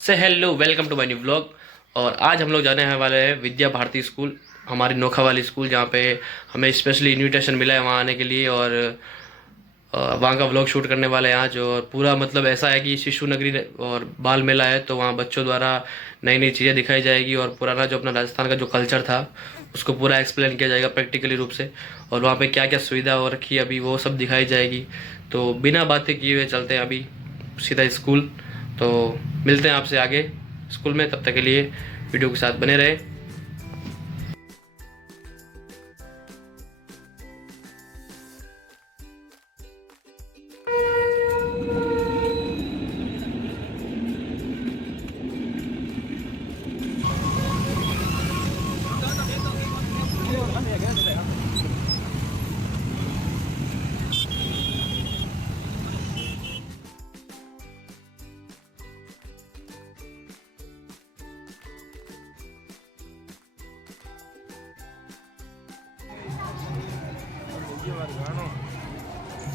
से hello welcome to my new vlog. और आज हम लोग जाने वाले हैं विद्या भारती स्कूल, हमारी नोखा वाली स्कूल, जहाँ पे हमें स्पेशली इनविटेशन मिला है वहाँ आने के लिए। और वहाँ का व्लॉग शूट करने वाले हैं आज। और पूरा मतलब ऐसा है कि शिशु नगरी और बाल मेला है, तो वहाँ बच्चों द्वारा नई नई चीज़ें दिखाई जाएगी और पुराना जो अपना राजस्थान का जो कल्चर था उसको पूरा एक्सप्लेन किया जाएगा प्रैक्टिकली रूप से। और वहाँ पे क्या क्या सुविधा हो रखी है अभी वो सब दिखाई जाएगी। तो बिना बातें किए हुए चलते हैं अभी सीधा स्कूल। तो मिलते हैं आपसे आगे स्कूल में, तब तक के लिए वीडियो के साथ बने रहे।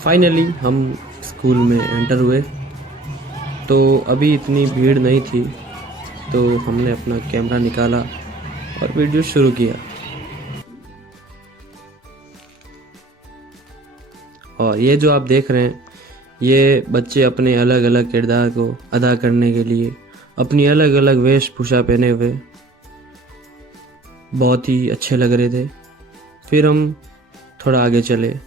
फाइनली हम स्कूल में एंटर हुए। तो अभी इतनी भीड़ नहीं थी, तो हमने अपना कैमरा निकाला और वीडियो शुरू किया। और ये जो आप देख रहे हैं, ये बच्चे अपने अलग अलग किरदार को अदा करने के लिए अपनी अलग अलग वेशभूषा पहने हुए बहुत ही अच्छे लग रहे थे। फिर हम थोड़ा आगे चले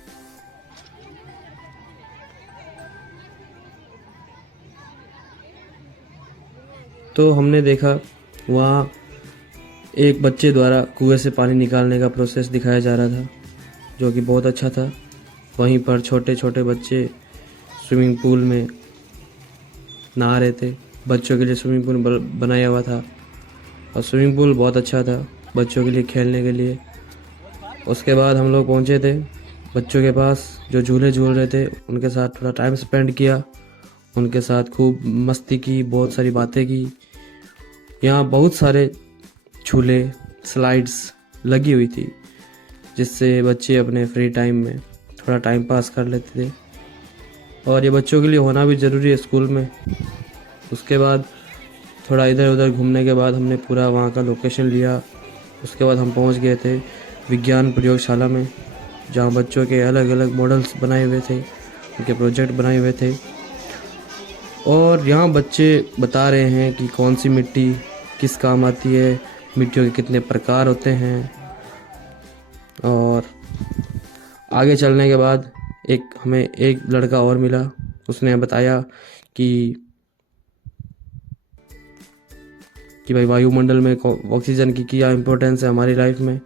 तो हमने देखा वहाँ एक बच्चे द्वारा कुएं से पानी निकालने का प्रोसेस दिखाया जा रहा था, जो कि बहुत अच्छा था। वहीं पर छोटे छोटे बच्चे स्विमिंग पूल में नहा रहे थे। बच्चों के लिए स्विमिंग पूल बनाया हुआ था और स्विमिंग पूल बहुत अच्छा था बच्चों के लिए खेलने के लिए। उसके बाद हम लोग पहुँचे थे बच्चों के पास जो झूले झूल रहे थे, उनके साथ थोड़ा टाइम स्पेंड किया, उनके साथ खूब मस्ती की, बहुत सारी बातें की। यहाँ बहुत सारे झूले स्लाइड्स लगी हुई थी, जिससे बच्चे अपने फ्री टाइम में थोड़ा टाइम पास कर लेते थे। और ये बच्चों के लिए होना भी ज़रूरी है स्कूल में। उसके बाद थोड़ा इधर उधर घूमने के बाद हमने पूरा वहाँ का लोकेशन लिया। उसके बाद हम पहुँच गए थे विज्ञान प्रयोगशाला में, जहाँ बच्चों के अलग अलग मॉडल्स बनाए हुए थे, उनके प्रोजेक्ट बनाए हुए थे। और यहाँ बच्चे बता रहे हैं कि कौन सी मिट्टी किस काम आती है, मिट्टियों के कितने प्रकार होते हैं। और आगे चलने के बाद हमें एक लड़का और मिला, उसने बताया कि भाई वायुमंडल में ऑक्सीजन की क्या इम्पोर्टेंस है हमारी लाइफ में।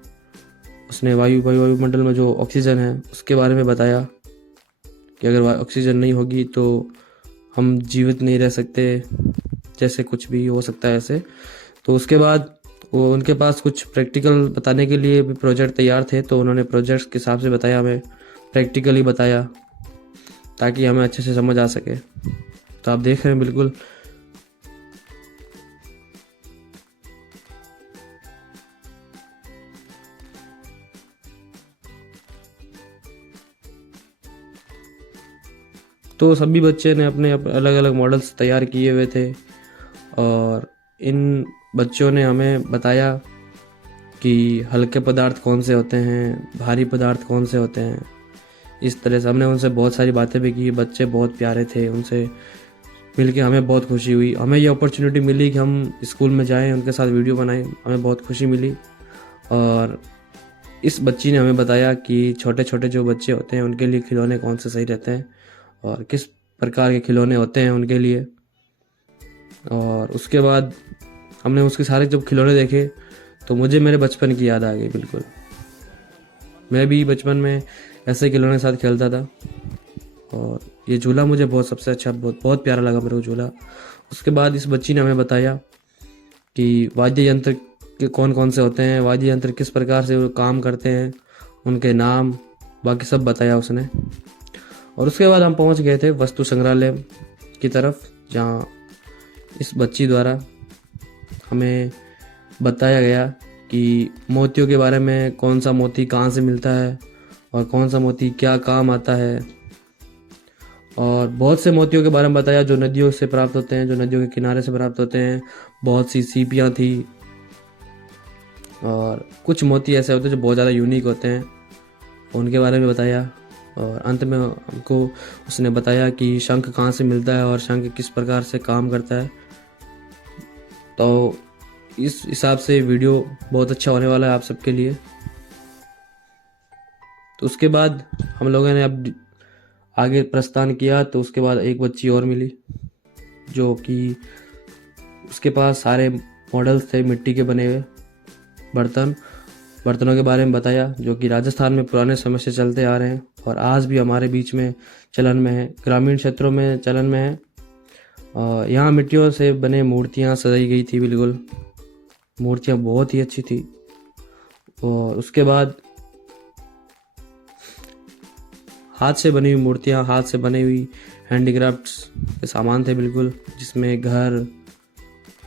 उसने वायुमंडल में जो ऑक्सीजन है उसके बारे में बताया कि अगर ऑक्सीजन नहीं होगी तो हम जीवित नहीं रह सकते, जैसे कुछ भी हो सकता है ऐसे। तो उसके बाद वो उनके पास कुछ प्रैक्टिकल बताने के लिए भी प्रोजेक्ट तैयार थे, तो उन्होंने प्रोजेक्ट्स के हिसाब से बताया, हमें प्रैक्टिकली बताया ताकि हमें अच्छे से समझ आ सके। तो आप देख रहे हैं बिल्कुल तो सभी बच्चे ने अपने अलग अलग मॉडल्स तैयार किए हुए थे। और इन बच्चों ने हमें बताया कि हल्के पदार्थ कौन से होते हैं, भारी पदार्थ कौन से होते हैं। इस तरह से हमने उनसे बहुत सारी बातें भी की। बच्चे बहुत प्यारे थे, उनसे मिलके हमें बहुत खुशी हुई। हमें ये अपॉर्चुनिटी मिली कि हम स्कूल में जाएं, उनके साथ वीडियो बनाएं, हमें बहुत खुशी मिली। और इस बच्ची ने हमें बताया कि छोटे छोटे जो बच्चे होते हैं उनके लिए खिलौने कौन से सही रहते हैं और किस प्रकार के खिलौने होते हैं उनके लिए। और उसके बाद हमने उसके सारे जब खिलौने देखे तो मुझे मेरे बचपन की याद आ गई बिल्कुल। मैं भी बचपन में ऐसे खिलौने के साथ खेलता था। और ये झूला मुझे बहुत सबसे अच्छा बहुत प्यारा लगा मेरे को झूला। उसके बाद इस बच्ची ने हमें बताया कि वाद्य यंत्र के कौन कौन से होते हैं, वाद्य यंत्र किस प्रकार से वो काम करते हैं, उनके नाम, बाकी सब बताया उसने। और उसके बाद हम पहुंच गए थे वस्तु संग्रहालय की तरफ, जहां इस बच्ची द्वारा हमें बताया गया कि मोतियों के बारे में, कौन सा मोती कहाँ से मिलता है और कौन सा मोती क्या काम आता है। और बहुत से मोतियों के बारे में बताया जो नदियों से प्राप्त होते हैं, जो नदियों के किनारे से प्राप्त होते हैं। बहुत सी सीपियाँ थी और कुछ मोती ऐसे होते हैं जो बहुत ज़्यादा यूनिक होते हैं, उनके बारे में बताया। और अंत में हमको उसने बताया कि शंख कहाँ से मिलता है और शंख किस प्रकार से काम करता है। तो इस हिसाब से वीडियो बहुत अच्छा होने वाला है आप सबके लिए। तो उसके बाद हम लोगों ने अब आगे प्रस्थान किया। तो उसके बाद एक बच्ची और मिली जो कि उसके पास सारे मॉडल्स थे मिट्टी के बने हुए बर्तनों के बारे में बताया, जो कि राजस्थान में पुराने समय से चलते आ रहे हैं और आज भी हमारे बीच में चलन में है, ग्रामीण क्षेत्रों में चलन में है। यहाँ मिट्टियों से बने मूर्तियाँ सजाई गई थी, बिल्कुल मूर्तियाँ बहुत ही अच्छी थी। और उसके बाद हाथ से बनी हुई मूर्तियाँ, हाथ से बनी हुई हैंडीक्राफ्ट्स के सामान थे बिल्कुल, जिसमें घर,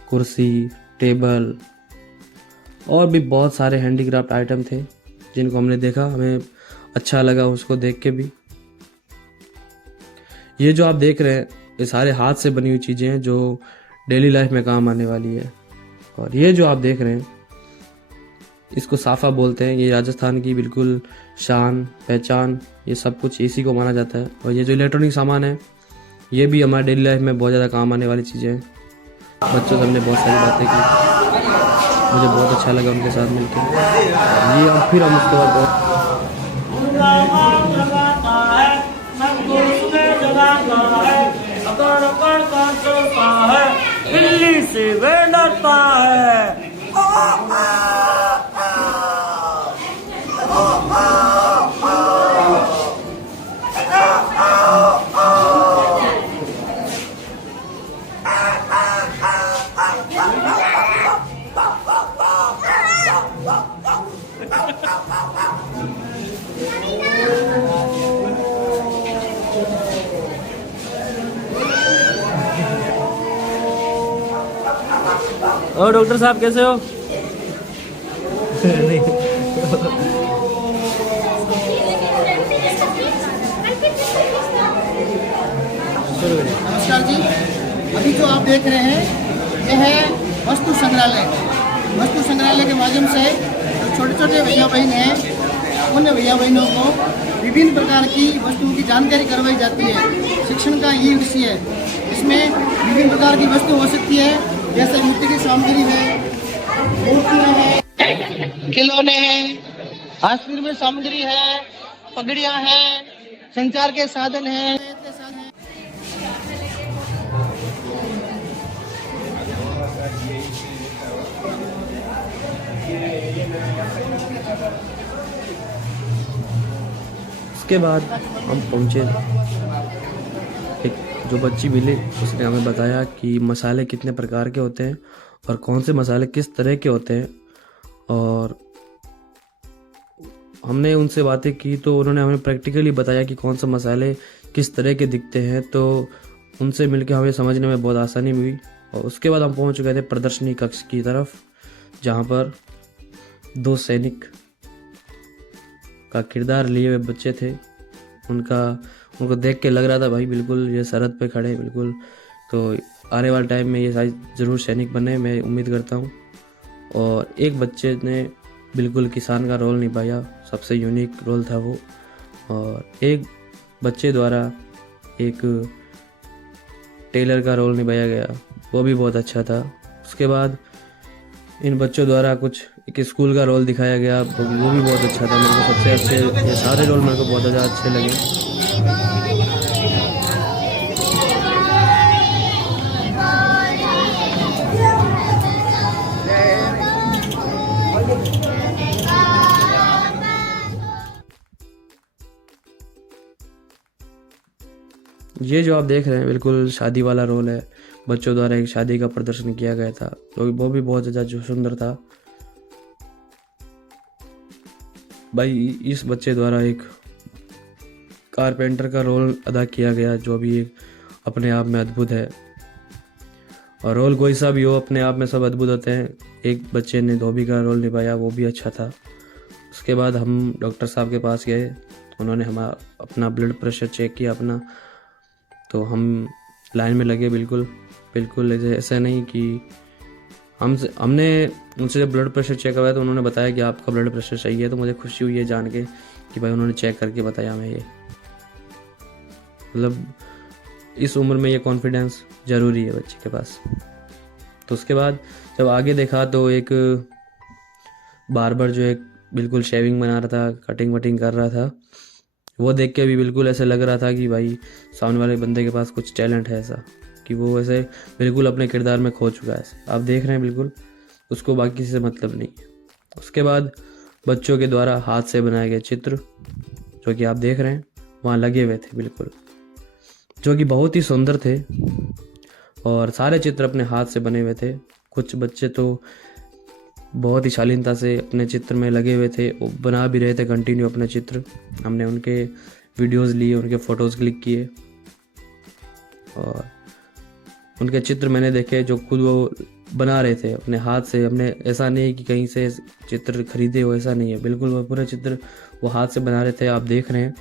कुर्सी, टेबल और भी बहुत सारे हैंडीक्राफ्ट आइटम थे जिनको हमने देखा, हमें अच्छा लगा उसको देख के भी। ये जो आप देख रहे हैं ये सारे हाथ से बनी हुई चीज़ें हैं जो डेली लाइफ में काम आने वाली है। और ये जो आप देख रहे हैं इसको साफा बोलते हैं, ये राजस्थान की बिल्कुल शान पहचान, ये सब कुछ इसी को माना जाता है। और ये जो इलेक्ट्रॉनिक सामान है ये भी हमारे डेली लाइफ में बहुत ज़्यादा काम आने वाली चीज़ें हैं। बच्चों से हमने बहुत सारी बातें की, मुझे बहुत अच्छा लगा उनके साथ मिलकर। ये और फिर हम उसके बाद दिल्ली से वे डरता है। और डॉक्टर साहब कैसे हो? नमस्कार जी, अभी जो आप देख रहे हैं यह है वस्तु संग्रहालय। वस्तु संग्रहालय के माध्यम से जो छोटे छोटे भैया बहन हैं उन भैया बहनों को विभिन्न प्रकार की वस्तुओं की जानकारी करवाई जाती है। शिक्षण का ये विषय है, इसमें विभिन्न प्रकार की वस्तु हो सकती है, जैसे मिट्टी की सामग्री है, मूर्तियाँ हैं, खिलौने हैं, हाथ में सामग्री है, पगड़ियाँ हैं, संचार के साधन हैं। उसके बाद हम पहुँचे, एक जो बच्ची मिली उसने हमें बताया कि मसाले कितने प्रकार के होते हैं और कौन से मसाले किस तरह के होते हैं। और हमने उनसे बातें की तो उन्होंने हमें प्रैक्टिकली बताया कि कौन से मसाले किस तरह के दिखते हैं। तो उनसे मिलकर हमें समझने में बहुत आसानी हुई। और उसके बाद हम पहुंच गए थे प्रदर्शनी कक्ष की तरफ, जहां पर 2 सैनिक का किरदार लिए हुए बच्चे थे। उनको देख के लग रहा था भाई बिल्कुल ये सरहद पे खड़े, बिल्कुल तो आने वाले टाइम में ये शायद ज़रूर सैनिक बने, मैं उम्मीद करता हूँ। और एक बच्चे ने बिल्कुल किसान का रोल निभाया, सबसे यूनिक रोल था वो। और एक बच्चे द्वारा एक टेलर का रोल निभाया गया, वो भी बहुत अच्छा था। उसके बाद इन बच्चों द्वारा कुछ एक स्कूल का रोल दिखाया गया, वो भी बहुत अच्छा था। मेरे को सबसे अच्छे ये सारे रोल मेरे को बहुत ज़्यादा अच्छे लगे। ये जो आप देख रहे हैं बिल्कुल शादी वाला रोल है, बच्चों द्वारा एक शादी का प्रदर्शन किया गया था, तो वो भी बहुत ज़्यादा जो सुंदर था। भाई इस बच्चे द्वारा एक कारपेंटर का रोल अदा किया गया, जो भी एक अपने आप में अद्भुत है। और रोल कोई सा भी हो, अपने आप में सब अद्भुत होते हैं। एक बच्चे ने धोबी का रोल निभाया, वो भी अच्छा था। उसके बाद हम डॉक्टर साहब के पास गए, उन्होंने हमारा अपना ब्लड प्रेशर चेक किया अपना, तो हम लाइन में लगे बिल्कुल बिल्कुल ऐसा नहीं कि हमने उनसे जब ब्लड प्रेशर चेक करवाया तो उन्होंने बताया कि आपका ब्लड प्रेशर सही है। तो मुझे खुशी हुई है जान के कि भाई उन्होंने चेक करके बताया हमें ये। मतलब इस उम्र में ये कॉन्फिडेंस ज़रूरी है बच्चे के पास। तो उसके बाद जब आगे देखा तो एक बार्बर जो एक बिल्कुल शेविंग बना रहा था, कटिंग वटिंग कर रहा था, वो देख के भी बिल्कुल ऐसे लग रहा था कि भाई सामने वाले बंदे के पास कुछ टैलेंट है, ऐसा कि वो ऐसे बिल्कुल अपने किरदार में खो चुका है। आप देख रहे हैं बिल्कुल उसको बाकी से मतलब नहीं। उसके बाद बच्चों के द्वारा हाथ से बनाए गए चित्र जो कि आप देख रहे हैं वहाँ लगे हुए थे बिल्कुल, जो कि बहुत ही सुंदर थे और सारे चित्र अपने हाथ से बने हुए थे। कुछ बच्चे तो बहुत ही शालीनता से अपने चित्र में लगे हुए थे, वो बना भी रहे थे कंटिन्यू अपने चित्र। हमने उनके वीडियोस लिए, उनके फ़ोटोज़ क्लिक किए और उनके चित्र मैंने देखे जो खुद वो बना रहे थे अपने हाथ से। हमने ऐसा नहीं कि कहीं से चित्र खरीदे हो, ऐसा नहीं है, बिल्कुल वो पूरे चित्र वो हाथ से बना रहे थे। आप देख रहे हैं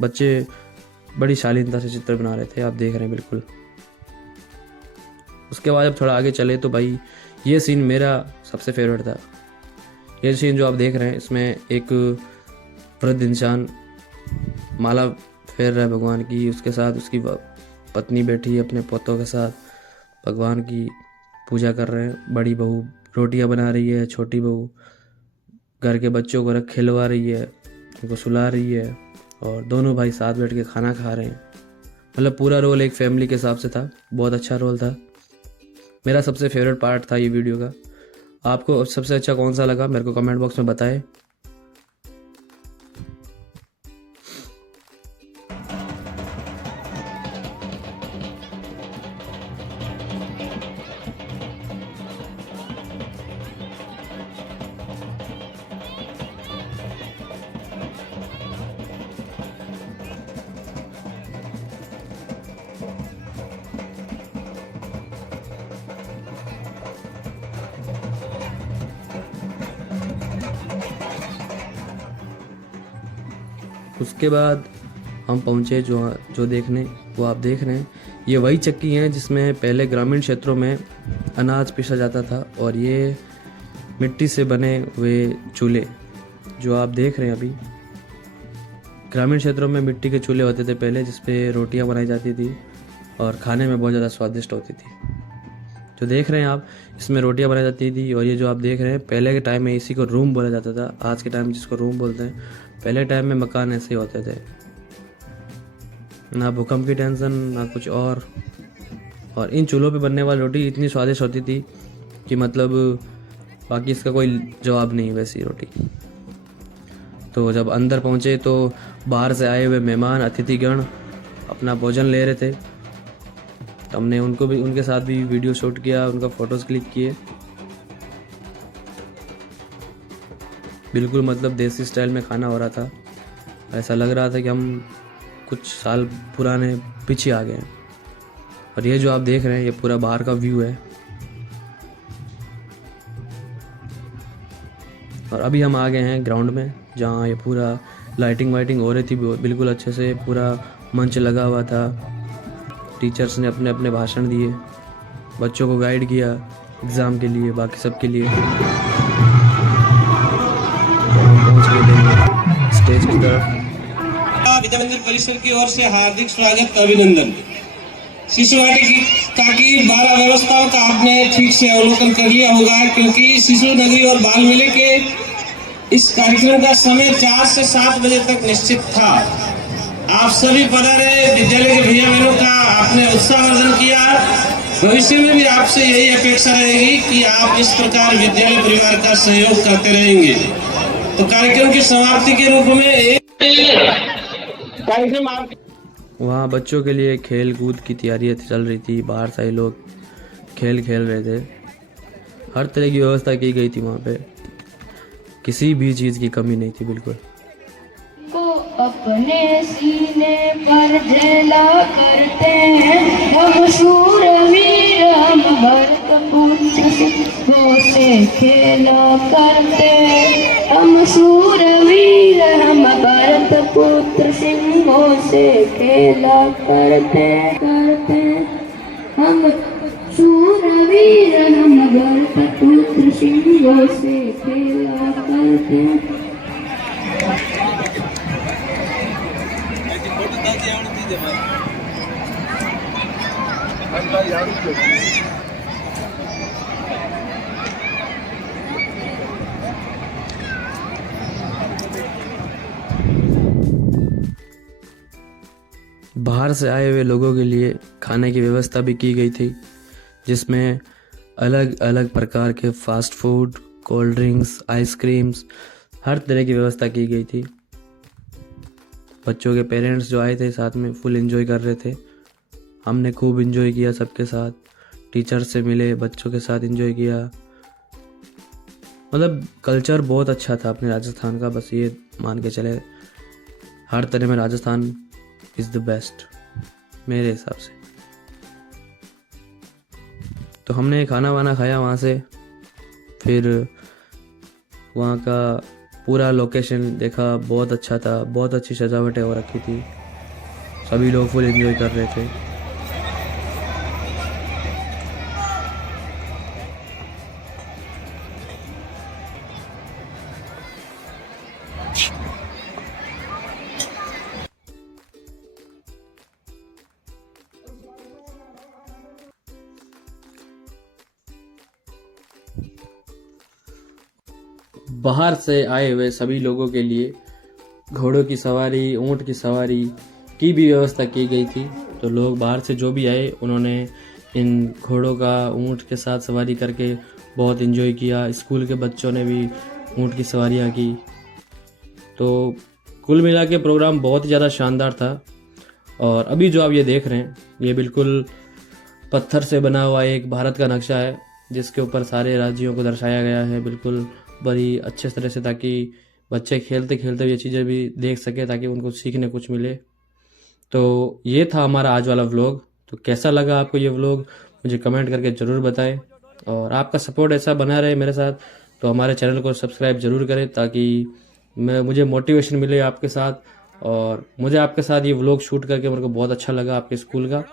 बच्चे बड़ी शालीनता से चित्र बना रहे थे, आप देख रहे हैं बिल्कुल। उसके बाद जब थोड़ा आगे चले तो भाई ये सीन मेरा सबसे फेवरेट था। ये सीन जो आप देख रहे हैं इसमें एक वृद्ध इंसान माला फेर रहा है भगवान की, उसके साथ उसकी पत्नी बैठी है अपने पोतों के साथ, भगवान की पूजा कर रहे हैं। बड़ी बहू रोटियां बना रही है, छोटी बहू घर के बच्चों को खिलवा रही है, उनको सुला रही है और दोनों भाई साथ बैठ के खाना खा रहे हैं। मतलब पूरा रोल एक फैमिली के हिसाब से था, बहुत अच्छा रोल था। मेरा सबसे फेवरेट पार्ट था ये वीडियो का। आपको सबसे अच्छा कौन सा लगा मेरे को कमेंट बॉक्स में बताएं। उसके बाद हम पहुँचे जो देखने, वो आप देख रहे हैं ये वही चक्की हैं जिसमें पहले ग्रामीण क्षेत्रों में अनाज पीसा जाता था। और ये मिट्टी से बने हुए चूल्हे जो आप देख रहे हैं अभी, ग्रामीण क्षेत्रों में मिट्टी के चूल्हे होते थे पहले, जिस पे रोटियां बनाई जाती थी और खाने में बहुत ज़्यादा स्वादिष्ट होती थी। जो देख रहे हैं आप इसमें रोटियां बनाई जाती थी। और ये जो आप देख रहे हैं पहले के टाइम में इसी को रूम बोला जाता था, आज के टाइम जिसको रूम बोलते हैं, पहले टाइम में मकान ऐसे ही होते थे, ना भूकंप की टेंशन ना कुछ और इन चूल्हों पे बनने वाली रोटी इतनी स्वादिष्ट होती थी कि मतलब बाकी इसका कोई जवाब नहीं वैसी रोटी। तो जब अंदर पहुँचे तो बाहर से आए हुए मेहमान अतिथिगण अपना भोजन ले रहे थे, तो हमने उनके साथ भी वीडियो शूट किया, उनका फ़ोटोज़ क्लिक किए। बिल्कुल मतलब देसी स्टाइल में खाना हो रहा था, ऐसा लग रहा था कि हम कुछ साल पुराने पीछे आ गए हैं। और ये जो आप देख रहे हैं ये पूरा बाहर का व्यू है। और अभी हम आ गए हैं ग्राउंड में जहाँ ये पूरा लाइटिंग वाइटिंग हो रही थी, बिल्कुल अच्छे से पूरा मंच लगा हुआ था। टीचर्स ने अपने अपने भाषण दिए, बच्चों को गाइड किया एग्ज़ाम के लिए, बाकी सब के लिए। पहुँच गए स्टेज की तरफ। विद्या मंदिर परिसर की ओर से हार्दिक स्वागत, अभिनंदन। शिशु वाटिका की 12 व्यवस्थाओं का आपने ठीक से अवलोकन कर लिया होगा, क्योंकि शिशु नगरी और बाल मेले के इस कार्यक्रम का समय 4 से 7 बजे तक निश्चित था। आप सभी पधारे विद्यालय के भैया बहनों का आपने उत्साहवर्धन किया। भविष्य में भी आपसे यही अपेक्षा रहेगी कि आप इस प्रकार विद्यालय परिवार का सहयोग करते रहेंगे। तो कार्यक्रम की समाप्ति के रूप में एक कार्यक्रम आप वहाँ बच्चों के लिए खेल कूद की तैयारियाँ चल रही थी, बाहर से लोग खेल रहे थे, हर तरह की व्यवस्था की गई थी वहाँ पे, किसी भी चीज़ की कमी नहीं थी बिल्कुल। को अपने सीने पर जला करते हैं हम शूरवीर, हम भरतपुत्र सिंहों से खेला करते हैं हम शूरवीर, हम भरतपुत्र सिंहों से खेला करते करते हम शूरवीर हम भरतपुत्र सिंहों से खेला करते। बाहर से आए हुए लोगों के लिए खाने की व्यवस्था भी की गई थी, जिसमें अलग अलग प्रकार के fast food, cold drinks, ice creams, हर तरह की व्यवस्था की गई थी। बच्चों के पेरेंट्स जो आए थे साथ में फुल एंजॉय कर रहे थे। हमने खूब एंजॉय किया सबके साथ, टीचर से मिले, बच्चों के साथ एंजॉय किया। मतलब कल्चर बहुत अच्छा था अपने राजस्थान का, बस ये मान के चले हर तरह में राजस्थान इज़ द बेस्ट मेरे हिसाब से। तो हमने खाना वाना खाया वहाँ से, फिर वहाँ का पूरा लोकेशन देखा, बहुत अच्छा था, बहुत अच्छी सजावटें हो रखी थी, सभी लोग फुल एंजॉय कर रहे थे। बाहर से आए हुए सभी लोगों के लिए घोड़ों की सवारी, ऊंट की सवारी की भी व्यवस्था की गई थी। तो लोग बाहर से जो भी आए उन्होंने इन घोड़ों का, ऊंट के साथ सवारी करके बहुत एंजॉय किया। स्कूल के बच्चों ने भी ऊंट की सवारियां की। तो कुल मिला के प्रोग्राम बहुत ही ज़्यादा शानदार था। और अभी जो आप ये देख रहे हैं, ये बिल्कुल पत्थर से बना हुआ एक भारत का नक्शा है, जिसके ऊपर सारे राज्यों को दर्शाया गया है बिल्कुल बड़ी अच्छे तरह से, ताकि बच्चे खेलते खेलते ये चीज़ें भी देख सके, ताकि उनको सीखने कुछ मिले। तो ये था हमारा आज वाला व्लॉग। तो कैसा लगा आपको ये व्लॉग, मुझे कमेंट करके ज़रूर बताएं। और आपका सपोर्ट ऐसा बना रहे मेरे साथ, तो हमारे चैनल को सब्सक्राइब ज़रूर करें, ताकि मुझे मोटिवेशन मिले आपके साथ। और मुझे आपके साथ ये व्लॉग शूट करके मेरे को बहुत अच्छा लगा आपके स्कूल का।